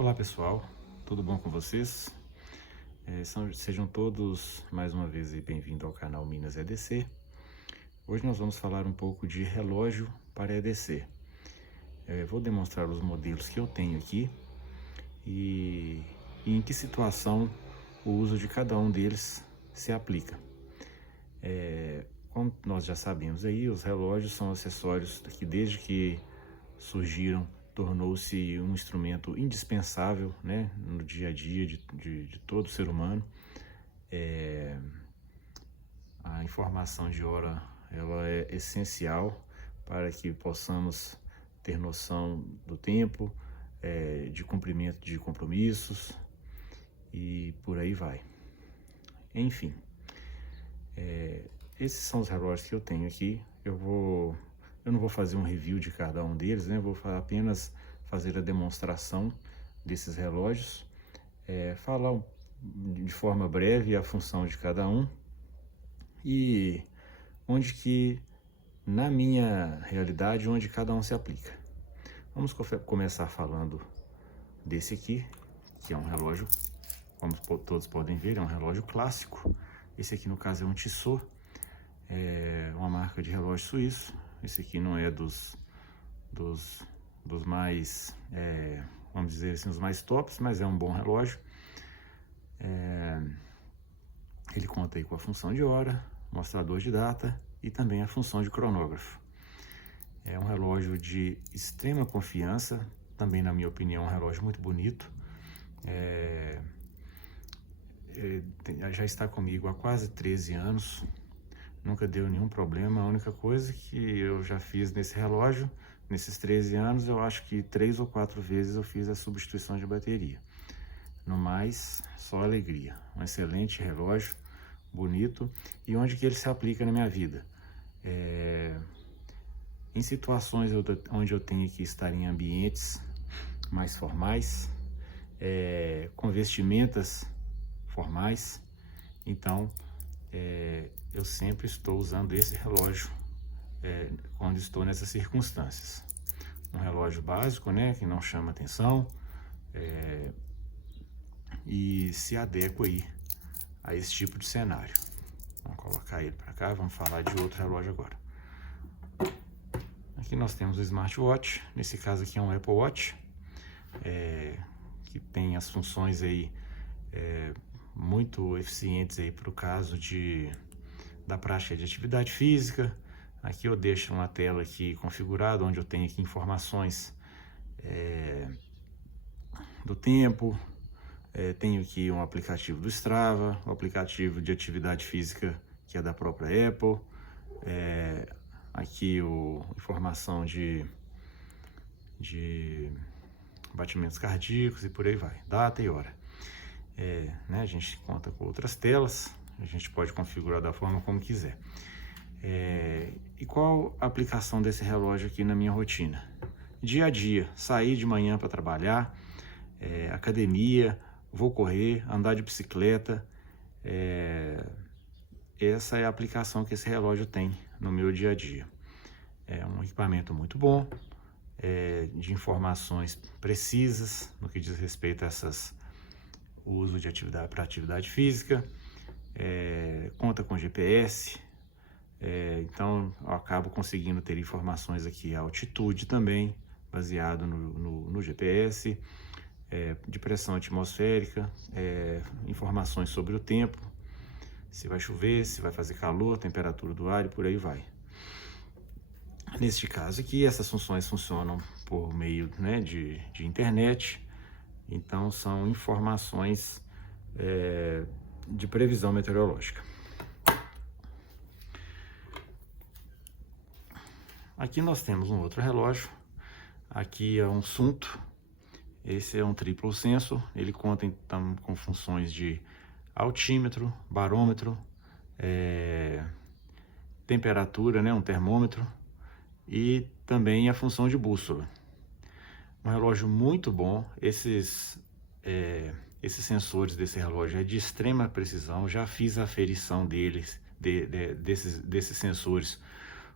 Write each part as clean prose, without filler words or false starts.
Olá pessoal, tudo bom com vocês? Sejam todos mais uma vez bem-vindos ao canal Minas EDC. Hoje nós vamos falar um pouco de relógio para EDC. Vou demonstrar os modelos que eu tenho aqui e em que situação o uso de cada um deles se aplica. Como nós já sabemos aí, os relógios são acessórios que desde que surgiram tornou-se um instrumento indispensável, né, no dia a dia de todo ser humano. A informação de hora ela é essencial para que possamos ter noção do tempo, de cumprimento de compromissos e por aí vai. Enfim, esses são os relógios que eu tenho aqui. Eu não vou fazer um review de cada um deles, né? Vou apenas fazer a demonstração desses relógios, falar de forma breve a função de cada um e onde que, na minha realidade, onde cada um se aplica. Vamos começar falando desse aqui, que é um relógio, como todos podem ver, é um relógio clássico. Esse aqui, no caso, é um Tissot, uma marca de relógio suíço. Esse aqui não é dos mais, vamos dizer assim, os mais tops, mas é um bom relógio. Ele conta aí com a função de hora, mostrador de data e também a função de cronógrafo. É um relógio de extrema confiança, também na minha opinião, um relógio muito bonito. Já está comigo há quase 13 anos, nunca deu nenhum problema. A única coisa que eu já fiz nesse relógio, nesses 13 anos, eu acho que 3 ou 4 vezes eu fiz a substituição de bateria. No mais, só alegria. Um excelente relógio, bonito. E onde que ele se aplica na minha vida? Em situações onde eu tenho que estar em ambientes mais formais, com vestimentas formais, então eu sempre estou usando esse relógio quando estou nessas circunstâncias. Um relógio básico, né, que não chama atenção e se adequa aí a esse tipo de cenário. Vamos colocar ele para cá, vamos falar de outro relógio agora. Aqui nós temos o smartwatch, nesse caso aqui é um Apple Watch, que tem as funções aí muito eficientes aí para o caso da prática de atividade física. Aqui eu deixo uma tela aqui configurada, onde eu tenho aqui informações do tempo, tenho aqui um aplicativo do Strava, um aplicativo de atividade física que é da própria Apple, aqui informação de batimentos cardíacos e por aí vai, data e hora. A gente conta com outras telas, a gente pode configurar da forma como quiser. E qual a aplicação desse relógio aqui na minha rotina? Dia a dia, sair de manhã para trabalhar, academia, vou correr, andar de bicicleta. Essa é a aplicação que esse relógio tem no meu dia a dia. É um equipamento muito bom, de informações precisas no que diz respeito a o uso de atividade física, conta com GPS, então eu acabo conseguindo ter informações aqui, a altitude também, baseado no GPS, de pressão atmosférica, informações sobre o tempo, se vai chover, se vai fazer calor, temperatura do ar e por aí vai. Neste caso aqui, essas funções funcionam por meio, né, de internet, então são informações de previsão meteorológica. Aqui nós temos um outro relógio, aqui é um Sunto, esse é um triplo sensor, ele conta então com funções de altímetro, barômetro, temperatura, né, um termômetro, e também a função de bússola. Um relógio muito bom. Esses sensores desse relógio é de extrema precisão. Já fiz a aferição desses sensores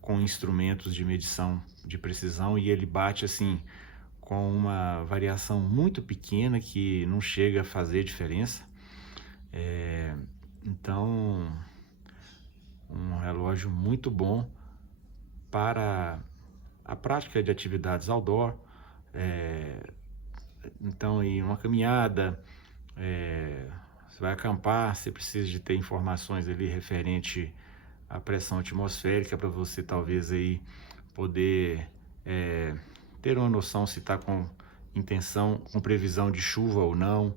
com instrumentos de medição de precisão e ele bate assim com uma variação muito pequena que não chega a fazer diferença. Então, um relógio muito bom para a prática de atividades outdoor. Então, em uma caminhada, você vai acampar, você precisa de ter informações ali referente à pressão atmosférica para você talvez aí poder ter uma noção se está com intenção, com previsão de chuva ou não,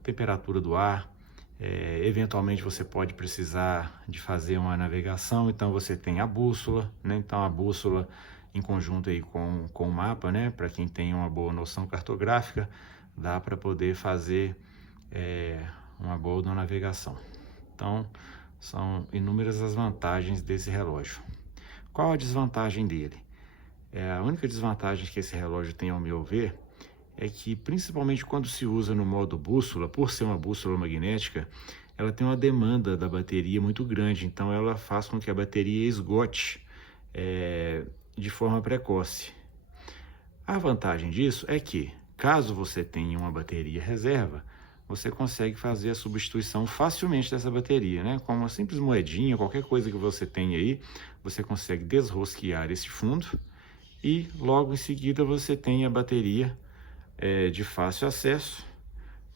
temperatura do ar. Eventualmente você pode precisar de fazer uma navegação, então você tem a bússola, né? Então a bússola em conjunto aí com o mapa, né? Para quem tem uma boa noção cartográfica, dá para poder fazer uma boa navegação. Então são inúmeras as vantagens desse relógio. Qual a desvantagem dele? A única desvantagem que esse relógio tem, ao meu ver, é que principalmente quando se usa no modo bússola, por ser uma bússola magnética, ela tem uma demanda da bateria muito grande, então ela faz com que a bateria esgote de forma precoce. A vantagem disso é que, caso você tenha uma bateria reserva, você consegue fazer a substituição facilmente dessa bateria, né? Com uma simples moedinha, qualquer coisa que você tenha aí, você consegue desrosquear esse fundo e logo em seguida você tem a bateria de fácil acesso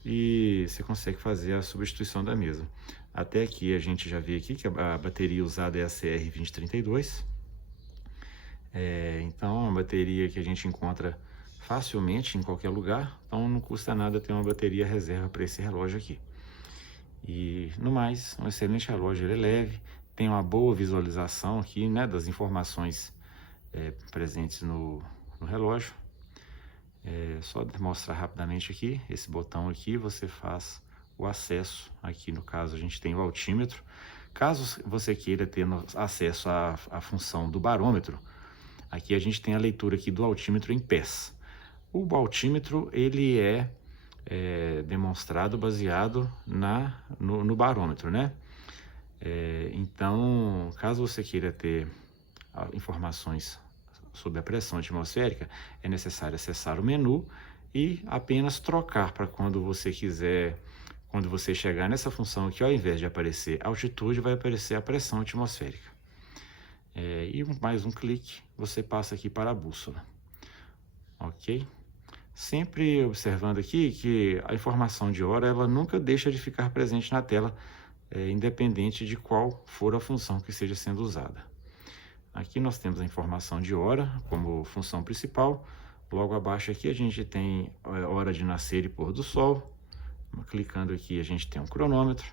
e você consegue fazer a substituição da mesma. Até aqui a gente já vê aqui que a bateria usada é a CR2032. Então é uma bateria que a gente encontra facilmente em qualquer lugar, então não custa nada ter uma bateria reserva para esse relógio aqui. E no mais, um excelente relógio, ele é leve, tem uma boa visualização aqui, né, das informações presentes no relógio. Só mostrar rapidamente aqui, esse botão aqui, você faz o acesso. Aqui no caso a gente tem o altímetro. Caso você queira ter acesso à função do barômetro, aqui a gente tem a leitura aqui do altímetro em pés. O altímetro ele é demonstrado baseado no barômetro, né? Então, caso você queira ter informações sobre a pressão atmosférica, é necessário acessar o menu e apenas trocar para quando você quiser, quando você chegar nessa função aqui, ao invés de aparecer altitude, vai aparecer a pressão atmosférica. E mais um clique, você passa aqui para a bússola. Ok? Sempre observando aqui que a informação de hora, ela nunca deixa de ficar presente na tela, independente de qual for a função que esteja sendo usada. Aqui nós temos a informação de hora como função principal. Logo abaixo aqui a gente tem a hora de nascer e pôr do sol. Clicando aqui a gente tem um cronômetro.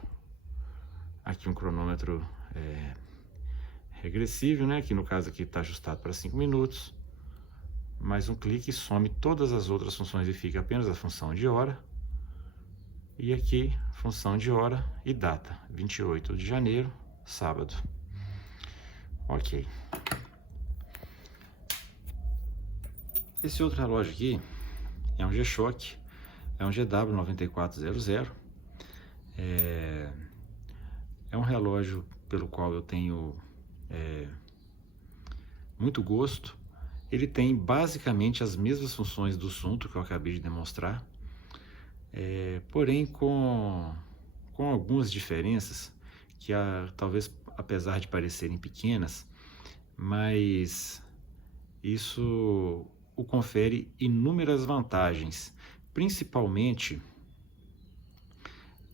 Aqui um cronômetro regressivo, né? Que no caso aqui está ajustado para 5 minutos. Mais um clique some todas as outras funções e fica apenas a função de hora. E aqui, função de hora e data, 28 de janeiro, sábado. Ok. Esse outro relógio aqui é um G-Shock, é um GW9400. É um relógio pelo qual eu tenho muito gosto. Ele tem basicamente as mesmas funções do Suunto que eu acabei de demonstrar, porém com algumas diferenças que talvez, apesar de parecerem pequenas, mas isso o confere inúmeras vantagens, principalmente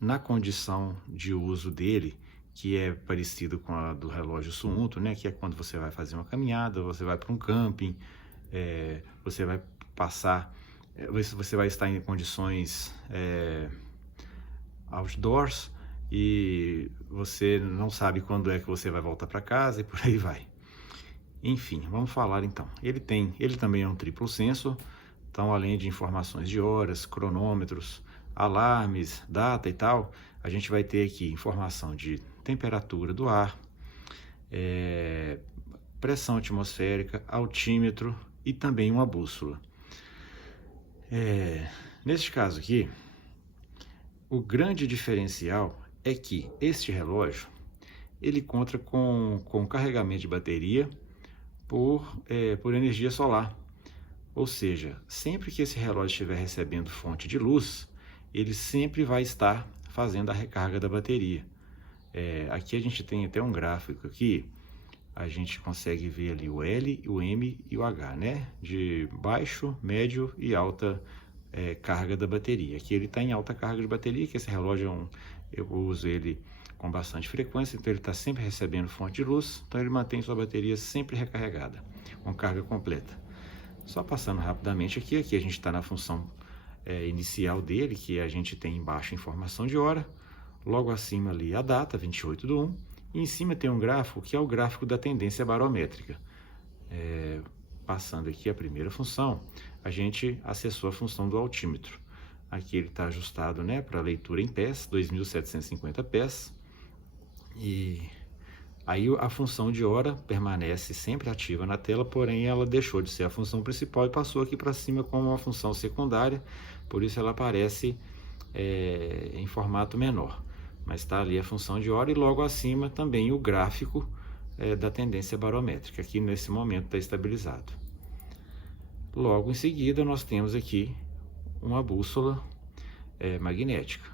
na condição de uso dele, que é parecido com a do relógio Suunto, né? Que é quando você vai fazer uma caminhada, você vai para um camping, você vai passar, você vai estar em condições outdoors e você não sabe quando é que você vai voltar para casa e por aí vai. Enfim, vamos falar então. Ele também é um triplo sensor, então além de informações de horas, cronômetros, alarmes, data e tal, a gente vai ter aqui informação de temperatura do ar, pressão atmosférica, altímetro e também uma bússola. Neste caso aqui, o grande diferencial é que este relógio ele conta com carregamento de bateria por energia solar. Ou seja, sempre que esse relógio estiver recebendo fonte de luz, ele sempre vai estar fazendo a recarga da bateria. Aqui a gente tem até um gráfico aqui, a gente consegue ver ali o L, o M e o H, né? De baixo, médio e alta carga da bateria. Aqui ele está em alta carga de bateria, que esse relógio eu uso ele com bastante frequência, então ele está sempre recebendo fonte de luz, então ele mantém sua bateria sempre recarregada, com carga completa. Só passando rapidamente aqui a gente está na função inicial dele, que a gente tem embaixo informação de hora, logo acima ali a data, 28/1, e em cima tem um gráfico que é o gráfico da tendência barométrica. Passando aqui a primeira função, a gente acessou a função do altímetro. Aqui ele está ajustado, né, para leitura em pés, 2.750 pés, e aí a função de hora permanece sempre ativa na tela, porém ela deixou de ser a função principal e passou aqui para cima como uma função secundária, por isso ela aparece em formato menor. Mas está ali a função de hora e logo acima também o gráfico da tendência barométrica, que nesse momento está estabilizado. Logo em seguida nós temos aqui uma bússola magnética.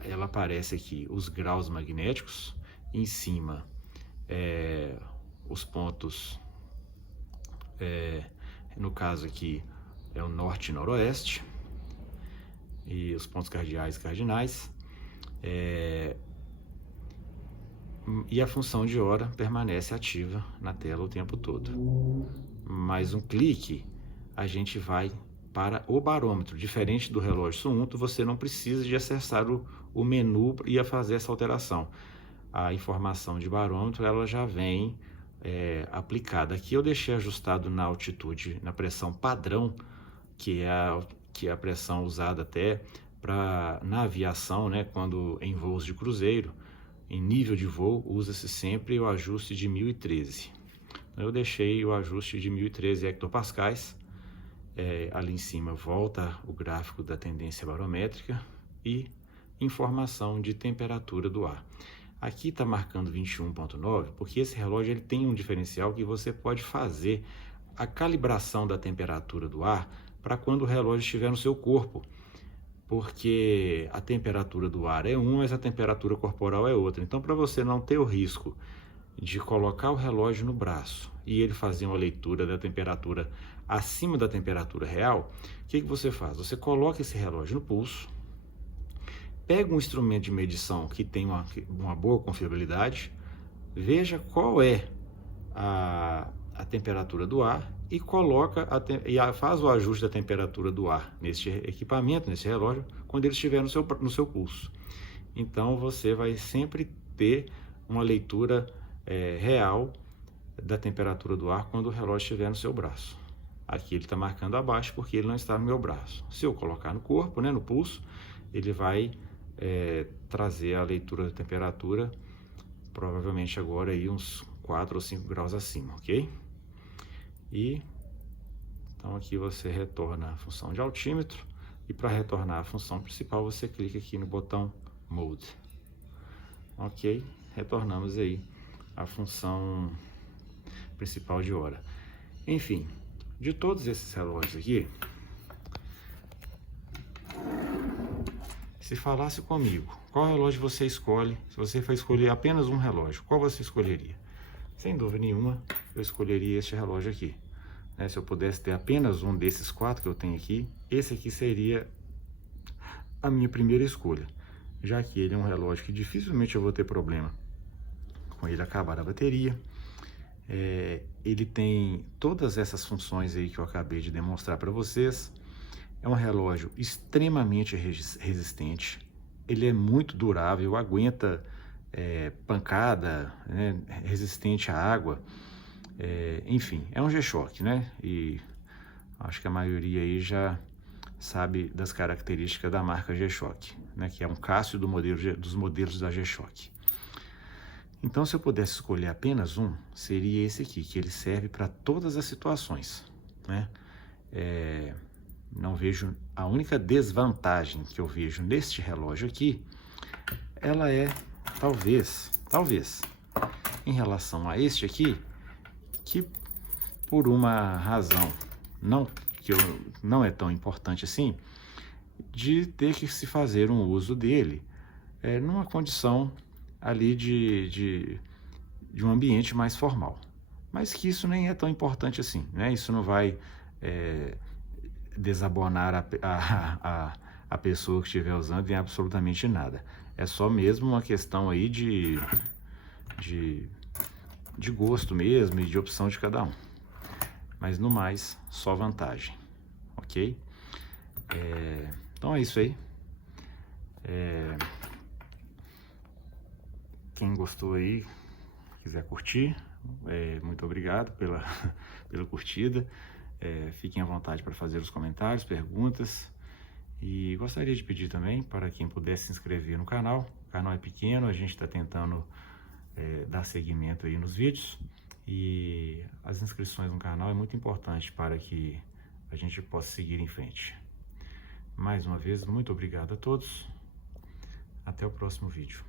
Ela aparece aqui os graus magnéticos, em cima os pontos, no caso aqui é o norte e noroeste, e os pontos cardeais e cardinais, e a função de hora permanece ativa na tela o tempo todo. Mais um clique, a gente vai para o barômetro. Diferente do relógio Suunto, você não precisa de acessar o menu e fazer essa alteração. A informação de barômetro ela já vem aplicada. Aqui eu deixei ajustado na altitude, na pressão padrão, que é a pressão usada até na aviação, né, quando em voos de cruzeiro, em nível de voo, usa-se sempre o ajuste de 1013. Eu deixei o ajuste de 1013 hectopascais. Ali em cima volta o gráfico da tendência barométrica e informação de temperatura do ar. Aqui está marcando 21,9 porque esse relógio ele tem um diferencial que você pode fazer a calibração da temperatura do ar para quando o relógio estiver no seu corpo, porque a temperatura do ar é uma, mas a temperatura corporal é outra. Então, para você não ter o risco de colocar o relógio no braço e ele fazer uma leitura da temperatura acima da temperatura real, o que você faz? Você coloca esse relógio no pulso, pega um instrumento de medição que tem uma boa confiabilidade, veja qual é a temperatura do ar e faz o ajuste da temperatura do ar nesse equipamento, nesse relógio, quando ele estiver no seu pulso. Então você vai sempre ter uma leitura real da temperatura do ar quando o relógio estiver no seu braço. Aqui ele está marcando abaixo porque ele não está no meu braço. Se eu colocar no corpo, né, no pulso, ele vai trazer a leitura da temperatura, provavelmente agora aí uns 4 ou 5 graus acima, ok? Então aqui você retorna a função de altímetro e para retornar a função principal você clica aqui no botão Mode. Ok? Retornamos aí a função principal de hora. Enfim, de todos esses relógios aqui, se falasse comigo, qual relógio você escolhe? Se você for escolher apenas um relógio, qual você escolheria? Sem dúvida nenhuma, eu escolheria este relógio aqui. Se eu pudesse ter apenas um desses 4 que eu tenho aqui, esse aqui seria a minha primeira escolha, já que ele é um relógio que dificilmente eu vou ter problema com ele acabar a bateria. Ele tem todas essas funções aí que eu acabei de demonstrar para vocês. É um relógio extremamente resistente, ele é muito durável, aguenta pancada, né, resistente à água, enfim, é um G-Shock, né? E acho que a maioria aí já sabe das características da marca G-Shock, né? Que é um Casio dos modelos da G-Shock. Então, se eu pudesse escolher apenas um, seria esse aqui, que ele serve para todas as situações, né? Não vejo, a única desvantagem que eu vejo neste relógio aqui, ela é talvez, em relação a este aqui, que por uma razão não é tão importante assim, de ter que se fazer um uso dele numa condição ali de um ambiente mais formal. Mas que isso nem é tão importante assim, né? Isso não vai desabonar a pessoa que estiver usando em absolutamente nada. É só mesmo uma questão aí de gosto mesmo e de opção de cada um. Mas no mais, só vantagem, ok? Então é isso aí. Quem gostou aí, quiser curtir, muito obrigado pela curtida. Fiquem à vontade para fazer os comentários, perguntas. E gostaria de pedir também para quem pudesse se inscrever no canal. O canal é pequeno, a gente está tentando dar seguimento aí nos vídeos. E as inscrições no canal é muito importante para que a gente possa seguir em frente. Mais uma vez, muito obrigado a todos. Até o próximo vídeo.